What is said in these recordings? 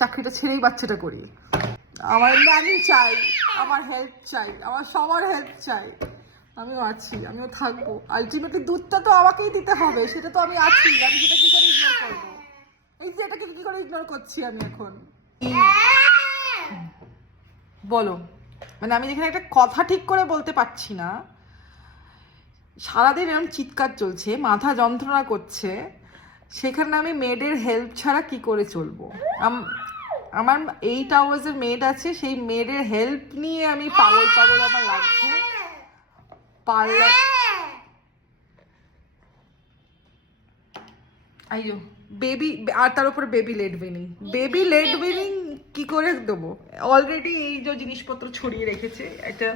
চাকরিটা ছেড়েই বাচ্চাটা করি। আমার ন্যানি চাই, আমার হেল্প চাই, আমার সবার হেল্প চাই। আমিও আছি, আমিও থাকবো। আলটিমেটলি দুধটা তো আমাকেই দিতে হবে, সেটা তো আমি আছি। আমি সেটা কি করে ইগনোর করবো? এই যে এটাকে কি করে ইগনোর করছি আমি এখন? বলো, মানে আমি যেখানে একটা কথা ঠিক করে বলতে পারছি না, সারাদিন এরকম চিৎকার চলছে, মাথা যন্ত্রণা করছে, সেখানে আমি মেয়েদের হেল্প ছাড়া কি করে চলবো? আমার 8 আওয়ার্সের মেড আছে, সেই মেয়েদের হেল্প নিয়ে আমি পাগল পাগল আমার লাগছে। পার্লার আইয়ো বেবি, আর তার উপরে বেবি লেড উইনিং কি করে দেবো? অলরেডি এই যে জিনিসপত্র ছড়িয়ে রেখেছে। একটা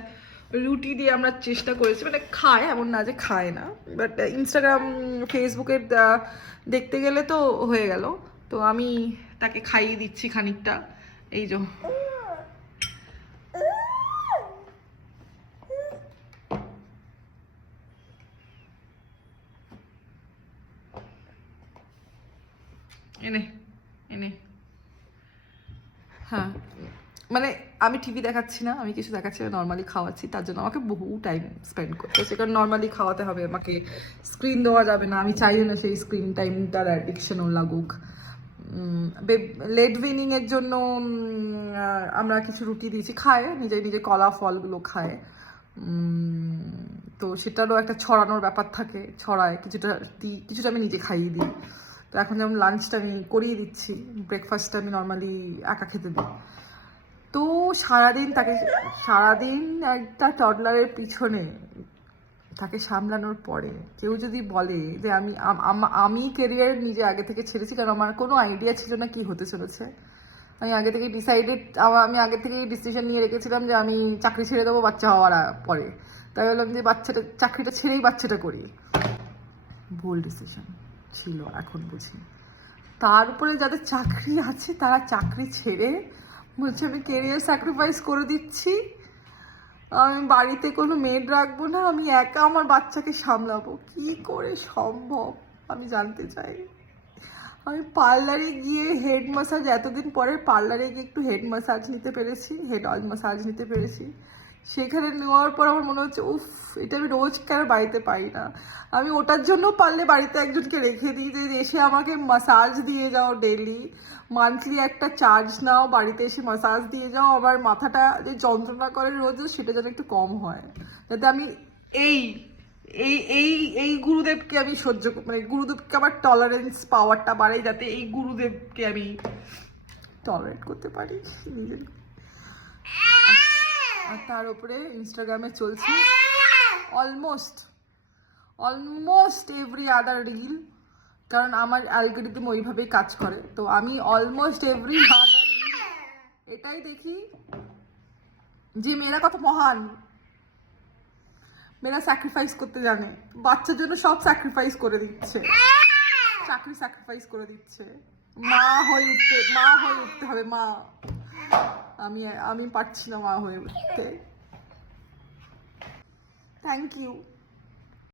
রুটি দিয়ে আমরা চেষ্টা করেছি, মানে খায় এমন না যে খায় না, বাট ইনস্টাগ্রাম ফেসবুকে দেখতে গেলে তো হয়ে গেল। তো আমি তাকে খাইয়ে দিচ্ছি খানিকটা। এই যে এনে এনে হ্যাঁ, মানে আমি টিভি দেখাচ্ছি না, আমি কিছু দেখাচ্ছি না, নর্মালি খাওয়াচ্ছি। তার জন্য আমাকে বহু টাইম স্পেন্ড করতে হচ্ছে, কারণ নর্মালি খাওয়াতে হবে আমাকে, স্ক্রিন দেওয়া যাবে না। আমি চাই না সেই স্ক্রিন টাইমটার অ্যাডিকশনও লাগুক। লেড উইনিংয়ের জন্য আমরা কিছু রুটি দিয়েছি, খায় নিজে নিজে, কলা ফলগুলো খায়। তো সেটারও একটা ছড়ানোর ব্যাপার থাকে, ছড়ায় কিছুটা দিই, কিছুটা আমি নিজে খাইয়ে দিই। তো এখন যেমন লাঞ্চটা আমি করিয়ে দিচ্ছি, ব্রেকফাস্টটা আমি নর্মালি একা খেতে দিই। তো সারাদিন একটা টডলারের পিছনে তাকে সামলানোর পরে কেউ যদি বলে যে আমি কেরিয়ার নিজে আগে থেকে ছেড়েছি, কারণ আমার কোনো আইডিয়া ছিল না কি হতে চলেছে। আমি আগে থেকে আমি আগে থেকেই ডিসিশন নিয়ে রেখেছিলাম যে আমি চাকরি ছেড়ে দেবো বাচ্চা হওয়ার পরে। তাই বললাম যে চাকরিটা ছেড়েই বাচ্চাটা করি। ভুল ডিসিশন ছিল, এখন বুঝি। তার উপরে যাদের চাকরি আছে তারা চাকরি ছেড়ে বলছে আমি কেরিয়ার স্যাক্রিফাইস করে দিচ্ছি, আমি বাড়িতে কোনো মেড রাখবো না, আমি একা আমার বাচ্চাকে সামলাবো। কি করে সম্ভব আমি জানতে চাই। আমি পার্লারে গিয়ে হেড ম্যাসাজ, এতদিন পরে পার্লারে গিয়ে একটু হেড ম্যাসাজ নিতে পেরেছি, হেড অয়েল ম্যাসাজ নিতে পেরেছি। সেখানে নেওয়ার পর আমার মনে হচ্ছে উফ, এটা আমি রোজ কেন বাড়িতে পাই না। আমি ওটার জন্য পারলে বাড়িতে একজনকে রেখে দিই, যে এসে আমাকে ম্যাসাজ দিয়ে যাও ডেলি, মান্থলি একটা চার্জ নাও, বাড়িতে এসে ম্যাসাজ দিয়ে যাও, আমার মাথাটা যে যন্ত্রণা করে রোজ, সেটা যেন একটু কম হয়, যাতে আমি এই এই এই এই গুরুদেবকে আমি মানে গুরুদেবকে আমার টলারেন্স পাওয়ারটা বাড়ে, যাতে এই গুরুদেবকে আমি টলারেট করতে পারি নিজের। আর তার উপরে ইনস্টাগ্রামে চলছে অলমোস্ট এভরি আদার রিল, কারণ আমার অ্যালগরিদম ওইভাবেই কাজ করে। তো আমি অলমোস্ট এভরি আদার রিল এটাই দেখি যে মেয়েরা কত মহান, মেয়েরা স্যাক্রিফাইস করতে জানে, বাচ্চার জন্য সব স্যাক্রিফাইস করে দিচ্ছে, চাকরি স্যাক্রিফাইস করে দিচ্ছে, মা হয়ে উঠতে হবে। আমি পারছি না মা হয়ে উঠতে। Thank you.